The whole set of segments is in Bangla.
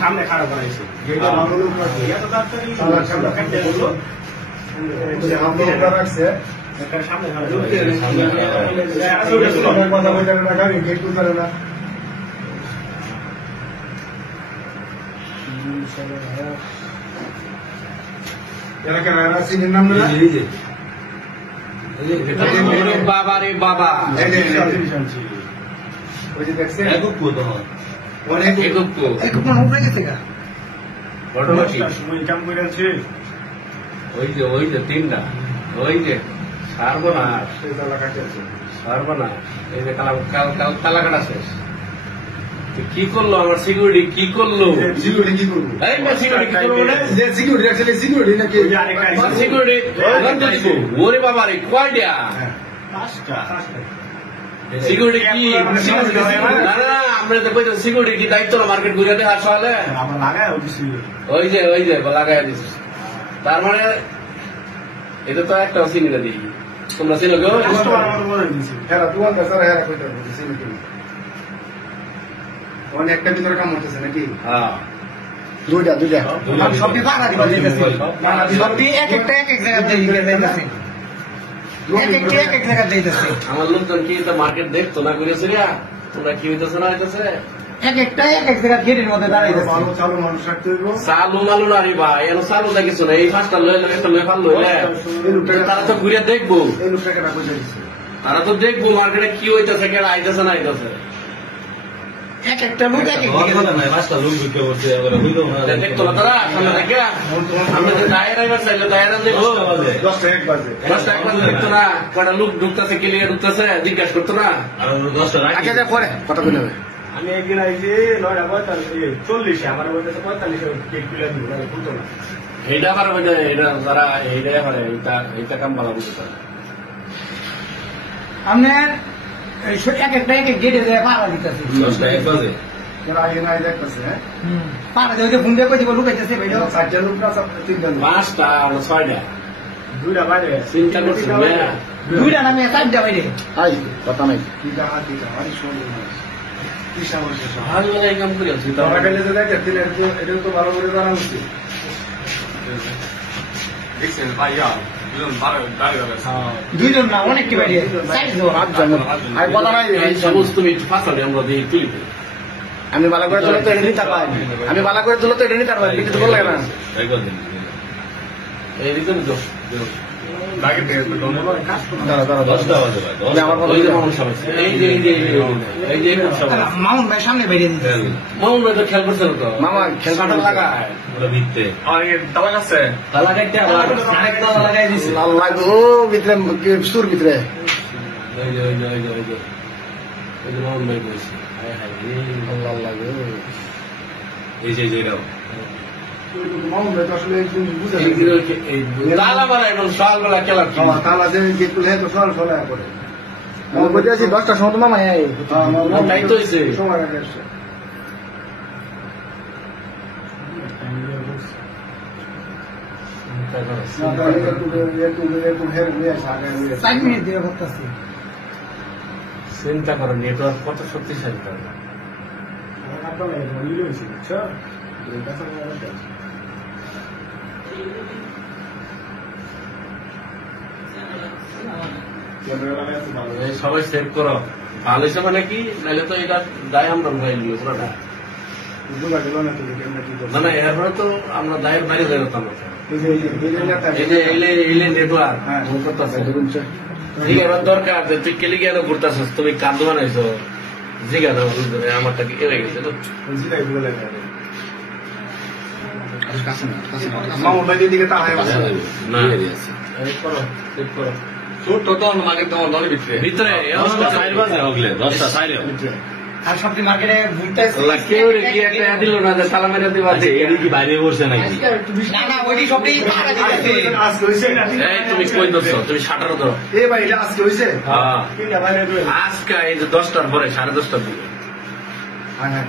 সামনে খারাপ করাইছে সামনে কথা বলতে গেট তুলতে না বাবা রে বাবা ওই যে তিনটা ওই যে সর্বনাশ সর্বনাশ এই যে কালা কাটা শেষ কি করলো আমার সিকিউরিটি কি করলো সিকিউরিটি ওরে বাবা রে কয়টা সিকিউরিটি কি আমরা তো কইতো সিকিউরিটি কি দায়িত্ব না মার্কেট ঘুরে দেখা আসলে ওই যে লাগাই দিচ্ছি তার মানে এটা তো একটা চিনি দিই তোমরা চিনো কেউ অনেকটা ভিতরে কাম হতেছে নাকি দুইটা সবটি ভাড়া দিবা সবটি এক একটা এক জায়গা যাইতেছে এক জায়গা যাইতেছে আমার লোকজন কি তো মার্কেট দেখতো না করেছে রে তোমরা কি হইতেছে না হইতেছে এক একটা এক জায়গা গেটের মধ্যে দাঁড়াইতেছে চালু মানুষ রাখতে হইব চালু মালু না রে ভাই এর চালু না কিছু না এই পাঁচটা লয়ে একটা লয়ে ফাল লইলে তারা তো ঘুরে দেখবো এই লোকটা কেটা কইছে তারা তো দেখবো মার্কেটে কি হইতেছে কেনা আইতেছে না আইতেছে এক একটা লোক এক দেখতো না তারা সামনে দেখে আমরা যে দায়েরা এবার চাইলে দায়েরা দেখবো 10টা 1 বাজে দেখতো না কটা লোক ঢুকতেছে ক্লিয়ার ঢুকতেছে জিজ্ঞাসা করতো না পরে কথা বলে আমি একদিন আইছি 9:40 আমার বলতেছে 45 কেক তুলে দিব খুলতো না এইটা আবার এটা যারা এইটাই পারে এইটা কাম ভালো বুঝতে পারে আপনার এক একটা এক গেটে যায় পাড়া দিতেছে 10টা 1 বাজে আগে নাই দেখতেছে পাড়া দিয়ে ফোন দিয়ে কই দিব লুকাইতেছে ভাই 4টা লোক না 3টা 5টা আর 6টা দুইটা বাইরে চিন্তা করছি দুইটা না আমি 4টা বাইরে আই কথা নাই কি জাহাজ দিটা আরে শুনুন কি সমস্যা ভালো এই কাম করে আছি তোমরা গেলে যে দেখতে এটা তো ভালো করে জানা উচিত দেখছেন ভাইয়া দুইজন না অনেকটি বাইরে 4জন আর কথা নাই এই সমস্ত তুমি ফাঁসালে আমরা দিয়ে তুলি আমি ভালো করে তুলে তো এটা নিতে পারি আমি ভালো করে তুলে তো এটা নিতে পারি কিন্তু বল লাগে না এই দিকে তো মামুন ভাই সামনে বাইরে দিতে মামুন ভাই তো খেয়াল করছে তো মামা খেলটা লাগায় তালা আছে তালা কাটতে আবার আরেক তালা লাগাই দিছে লাল লাগো ভিতরে সুর ভিতরে ওই যে মামুন ভাই কইছে হায় হায় লাল লাগো এই যে এটাও মামুন ভাই তো আসলে বুঝে তালা মারা এবং সকালবেলা খেলা তালা যে গেট খুলে তো সকাল ফলা করে মামা বলতে আছি 10টার সময় তো মামা আয় তাই তো হয়েছে সময় আগে আসছে চিন্তা করো নেটওয়ার্ক কত শক্তিশালী করে সবাই সেভ করো ভালো হয়েছে মানে কি নাহলে তো এটা দায় আমরা উঠাই নিল পুরোটা না না এরপরে তো আমরা দায়ের বাইরে যাই যেতাম নেটওয়ার্ক ঠিক এবার দরকার তুই কেলে গিয়ে ঘুরতেছিস তুমি কান্দু বানাইছো জিগা না আমারটা কি হয়ে গেছে তো মামুন ভাই দিকে তাহাই না করো সেভ করো ভিতরে আর সবটি মার্কেটে কেউ কি একটা দিল না যে সালাম মেরে দিবা কি বাইরে বসে নাকি না না ওইটি সবটি আজকে হইছে এই তুমি কই দছ তুমি 17 ধরো এই ভাই এটা আজকে হইছে হ্যাঁ কিটা বাইরে আজকে এই যে 10টার পরে 10:30টার দিকে হ্যাঁ হ্যাঁ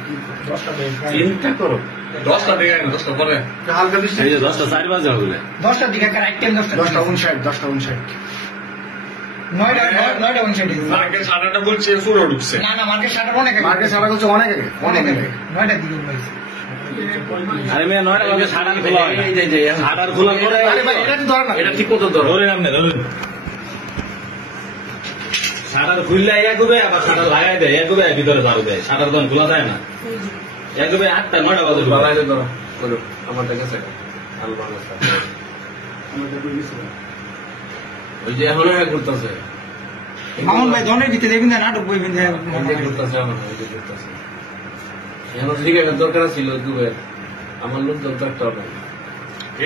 10টা চিন্তা করো 10টা দিকে 10টা পরে হালকা বৃষ্টি এই যে 10টা 4 বাজে হবে 10টার দিকে কারেক্ট টাইম 10টা 59 9টা 59 মার্কেট 7টা বলছে শুরু ঢুকছে না না মার্কেট 7টা অনেক আগে মার্কেট সারা করছে অনেক আগে অনেক আগে 9টার দিকে হয়েছে আরে মেয়ে 9টা বাজে সাড়ার খোলা হয় এই যে সাড়ার খোলা করে আরে ভাই এটা তো ধর না এটা ঠিক মতো ধরো ধরে নামনে ধরুন শাটার খুললে একবে আবার শাটার লাগাই দেয় একবে ভিতরে ঝাড়ু দেয় শাটার দোকান খোলা যায় না একবে 8টা 9টা বাজে বালাই ধরো বলো আমার কাছে আলবান আছে ওই যে এখনো এক করতেছে মামুন ভাই ধনের ভিতরে দেখবেন না নাটক বই বিন্দে করতেছে আমার ওই যে করতেছে এখন দিকে দরকার ছিল দুবের আমার লোক দরকার হবে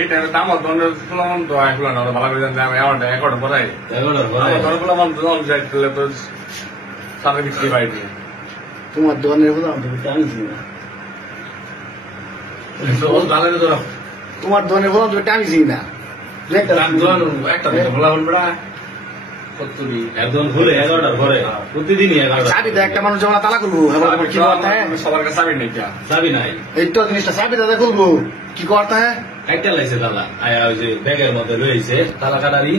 এটা দাম ধরনের ফুলামান তো এখন না ভালো করে জানতে আমি আমার একটা বলাই 11টা আমার ধর ফুলামান তো যাইতে তো সারা বিক্রি বাইরে তোমার দোকানের কথা আমি টানছি না ভালো ধরো তোমার দোকানের কথা তুমি টানছি না একটা ভালো হল বড়া কতরি একদম খুলে 11টার পরে প্রতিদিনই 11টা চাবি দেয় একটা মানুষ যখন তালা খুলবো এবার কি করতে হয় সবার কাছে আমি নেই যা চাবি নাই এই তো জিনিসটা চাবি দাদা খুলবো কি করতে হয় কাইটা লাইছে তালা আয়া ওই যে ব্যাগের মধ্যে রয়েছে তালা কাটারি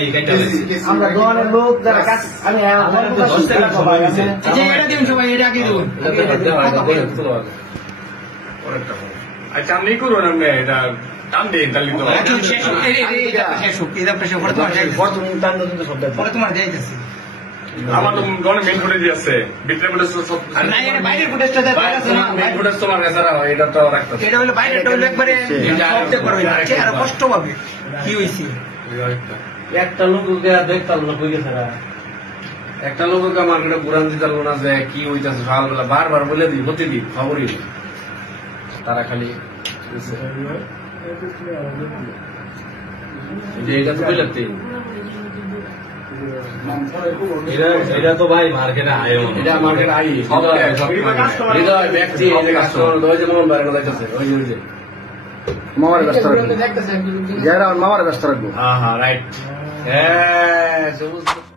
এই কাইটা লাইছে আমরা দোকানের লোক যারা কাজ আমি যে এটা দিন সবাই এটা আগে দিন আচ্ছা আমি করুন আমি এটা টান দিন তাহলে তো পরে তোমার যাইতেছে আমার তো দোকানে মেইন ফুটেজ আছে ভিতরে ফুটেজ সব না এটা বাইরের ফুটেজটা দেয় মেইন ফুটেজ তোমার কাছে এটা তো রাখতে এটা হলো বাইরেটা হলো একবারে শব্দ করবে আর কষ্ট পাবে কি হইছে একটা লোককে দেখতাম না কই গেছে একটা লোককে মার্কেটে পুরান দিতাম না যে কি হইতাছে সকালবেলা বারবার বলে দিই প্রতিদিন খবরই তারা খালি এটা তো বলতে এটা তো ভাই মার্কেটে আয়ো এটা মার্কেট আই হৃদয় ব্যক্তি কাস্টমার দই যেমন বাইরে যাইতেছে ওই যে মামার ব্যস্ত রাখবো যারা মামার ব্যস্ত রাখবো হ্যাঁ রাইট হ্যাঁ সবুজ